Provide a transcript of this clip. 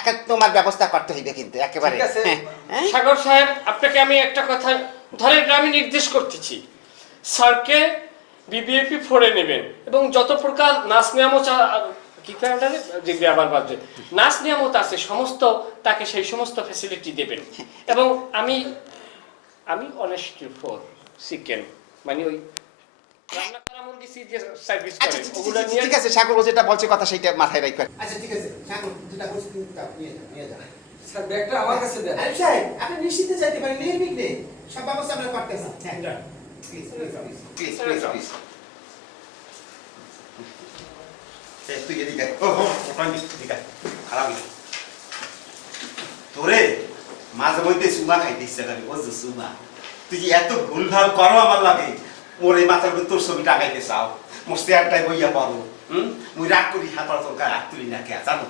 একা তোমার ব্যবস্থা করতে হইবে কিন্তু একেবারে। ঠিক আছে। হ্যাঁ? সাগর সাহেব, আপনাকে আমি একটা কথা ধরেন আমি নির্দেশ করতেছি, স্যারকে বিবিএপি ফোরে নেবেন এবং যত প্রকার নাচ নিয়ামত কি কারণটা দেখবে আবার বাজে নাচ নিয়ামত আছে সমস্ত তাকে সেই সমস্ত ফ্যাসিলিটি দেবেন। এবং আমি আমি অনেস্টি ফর চিকেন মানে ওই রান্না করা মুরগি দিয়ে সার্ভিস আচ্ছা করে ওগুলো নিয়ে ঠিক আছে, সাগর ও যেটা বলছে কথা সেটা মাথায় রাখবে। আচ্ছা ঠিক আছে, সাগর যেটা বলছি তুমি নিয়ে যাও। স্যার ব্যাগটা আমার কাছে দেন। আরে সাহেব, আপনি নিশ্চিন্তে যাইতে পারেন, নির্বিঘ্নে সব ব্যবস্থা আমরা করতেছি। হ্যাঁ, please please please. Please please please. তুই এদিকে ও ওখান দিকে খারাপ তোরে মাঝে মধ্যে সুমা খাইতে ইচ্ছা করে, বুঝছো সুমা? তুই যে এত ভুলভাল করো আমার লাগে, মোর এই মাথার উপর তোর ছবি টাকাইতে চাও, মোর চেয়ারটাই বইয়া পারো, মুই রাগ করি হাত তোর গায়ে হাত তুলি না কে জানো?